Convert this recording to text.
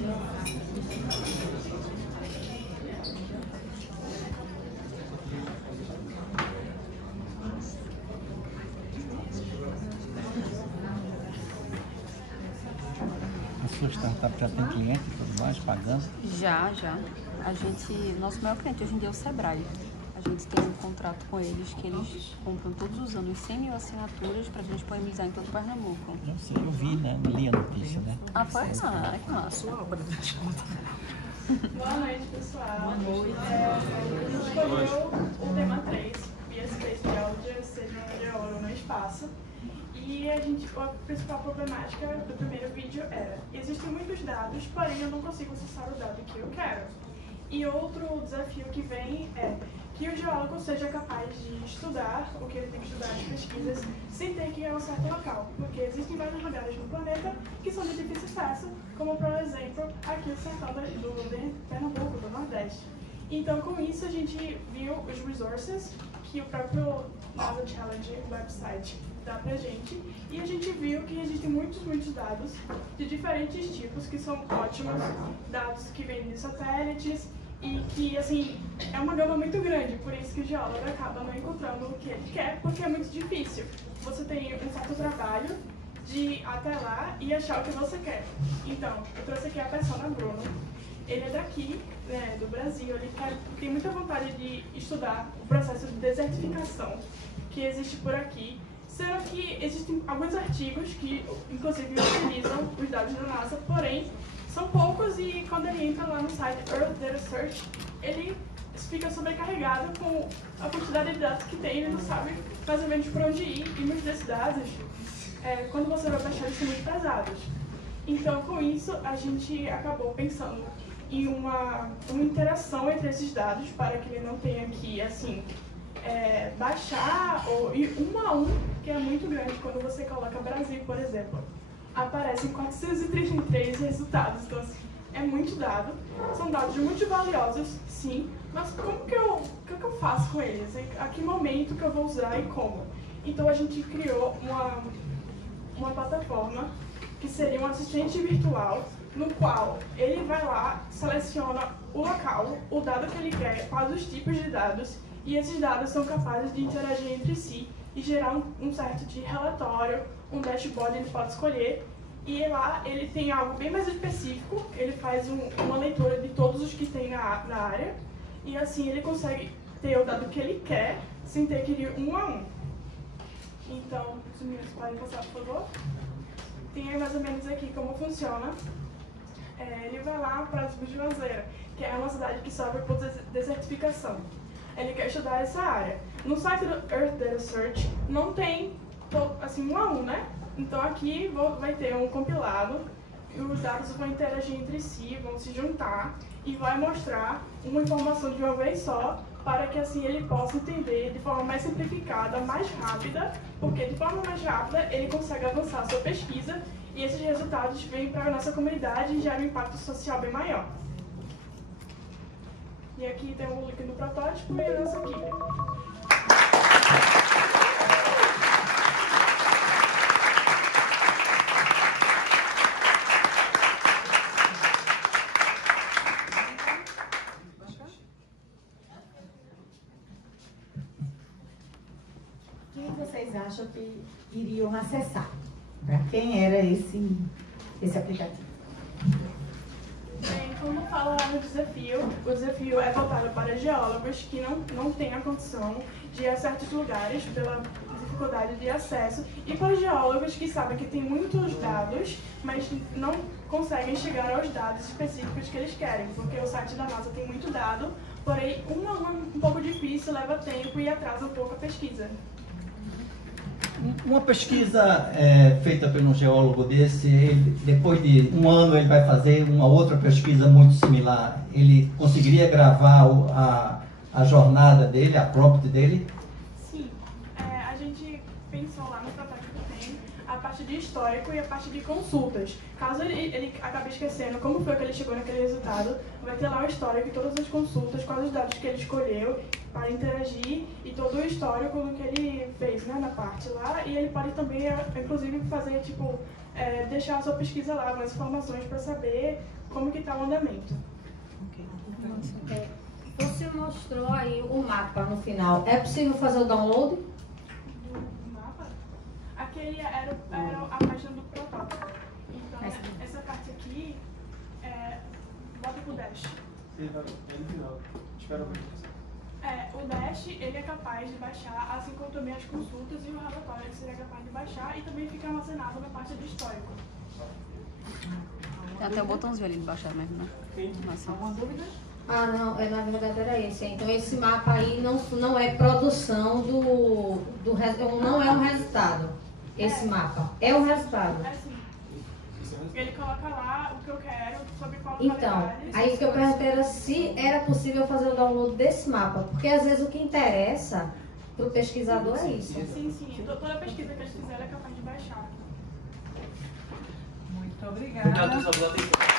A sua startup já tem cliente e tudo mais, pagando? Já. Nosso maior cliente hoje em dia é o Sebrae. A gente tem um contrato com eles que eles compram todos os anos 100 mil assinaturas para a gente disponibilizar em todo Pernambuco. Eu sei, eu vi, né? Li a notícia, né? Ah, foi? Ah, que massa. Boa noite, pessoal. Boa noite. A gente escolheu o tema 3, Via Space Geology, seja um geólogo no espaço. E a principal problemática do primeiro vídeo era: existem muitos dados, porém eu não consigo acessar o dado que eu quero. E outro desafio que vem é que o geólogo seja capaz de estudar o que ele tem que estudar de pesquisas sem ter que ir a um certo local, porque existem vários lugares no planeta que são de difícil acesso, como por exemplo aqui o sertão do Pernambuco, do Nordeste. Então, com isso, a gente viu os resources que o próprio NASA Challenge website dá pra gente, e a gente viu que existem muitos dados de diferentes tipos que são ótimos, dados que vêm de satélites, e que, assim, é uma gama muito grande, por isso que o geólogo acaba não encontrando o que ele quer, porque é muito difícil. Você tem um certo trabalho de ir até lá e achar o que você quer. Então, eu trouxe aqui a persona Bruno. Ele é daqui, né, do Brasil, ele tem muita vontade de estudar o processo de desertificação que existe por aqui, sendo que existem alguns artigos que, inclusive, utilizam os dados da NASA, porém, são poucos, e quando ele entra lá no site Earth Data Search, ele fica sobrecarregado com a quantidade de dados que tem, ele não sabe mais ou menos por onde ir, e muitos desses dados, quando você vai baixar, eles são muito pesados. Então, com isso, a gente acabou pensando em uma interação entre esses dados, para que ele não tenha que, assim, baixar ou ir um a um, que é muito grande. Quando você coloca Brasil, por exemplo, aparecem 433 resultados, então assim, é muito dado, são dados muito valiosos, sim, mas como que eu faço com eles? A que momento que eu vou usar e como? Então a gente criou uma plataforma que seria um assistente virtual, no qual ele vai lá, seleciona o local, o dado que ele quer, quais os tipos de dados, e esses dados são capazes de interagir entre si e gerar um certo de relatório, um dashboard ele pode escolher, e lá ele tem algo bem mais específico, ele faz uma leitura de todos os que tem na área, e assim ele consegue ter o dado que ele quer, sem ter que ir um a um. Então, os meninos podem passar, por favor? Tem aí mais ou menos aqui como funciona. Ele vai lá para as de Juazeiro, que é uma cidade que sofre por desertificação. Ele quer estudar essa área. No site do Earth Data Search não tem, assim, um a um, né? Então aqui vai ter um compilado, e os dados vão interagir entre si, vão se juntar, e vai mostrar uma informação de uma vez só, para que assim ele possa entender de forma mais simplificada, mais rápida, porque de forma mais rápida ele consegue avançar a sua pesquisa, e esses resultados vêm para a nossa comunidade e geram um impacto social bem maior. E aqui tem o link do protótipo e a nossa equipe. O que vocês acham que iriam acessar? Para quem era esse aplicativo? Bem, como fala lá no desafio, o desafio é voltado para geólogos que não têm a condição de ir a certos lugares pela dificuldade de acesso, e para geólogos que sabem que tem muitos dados, mas não conseguem chegar aos dados específicos que eles querem, porque o site da NASA tem muito dado, porém um pouco difícil, leva tempo e atrasa um pouco a pesquisa. Uma pesquisa feita por um geólogo desse, depois de um ano ele vai fazer uma outra pesquisa muito similar. Ele conseguiria gravar a jornada dele, a prompt dele? Sim, a gente pensou lá no protótipo que tem a parte de histórico e a parte de consultas. Caso ele acabe esquecendo como foi que ele chegou naquele resultado, vai ter lá o histórico e todas as consultas, quais os dados que ele escolheu para interagir e todo o histórico do que ele fez, né, na parte lá. E ele pode também, inclusive, fazer, tipo, deixar a sua pesquisa lá, algumas informações para saber como que está o andamento. Você mostrou aí o mapa no final. É possível fazer o download? Do mapa? Aquele era a página do protótipo. Então, essa parte aqui, bota pro Dash. No final. Espera um pouco. O Dash, ele é capaz de baixar, assim como também as consultas e o relatório, ele seria capaz de baixar e também fica armazenado na parte do histórico. Tem até o botãozinho ali de baixar mesmo, né? Alguma dúvida? Ah, não, na verdade era esse. Então esse mapa aí não é produção não é um resultado. Esse mapa é um resultado. É assim. Ele coloca lá o que eu quero, sobre qual Então, qualidade. aí o que eu perguntei era se era possível fazer o download desse mapa, porque às vezes o que interessa para o pesquisador é isso. Sim. Toda pesquisa que eles fizerem é capaz de baixar. Muito obrigada. Obrigado, pessoal, pela atenção.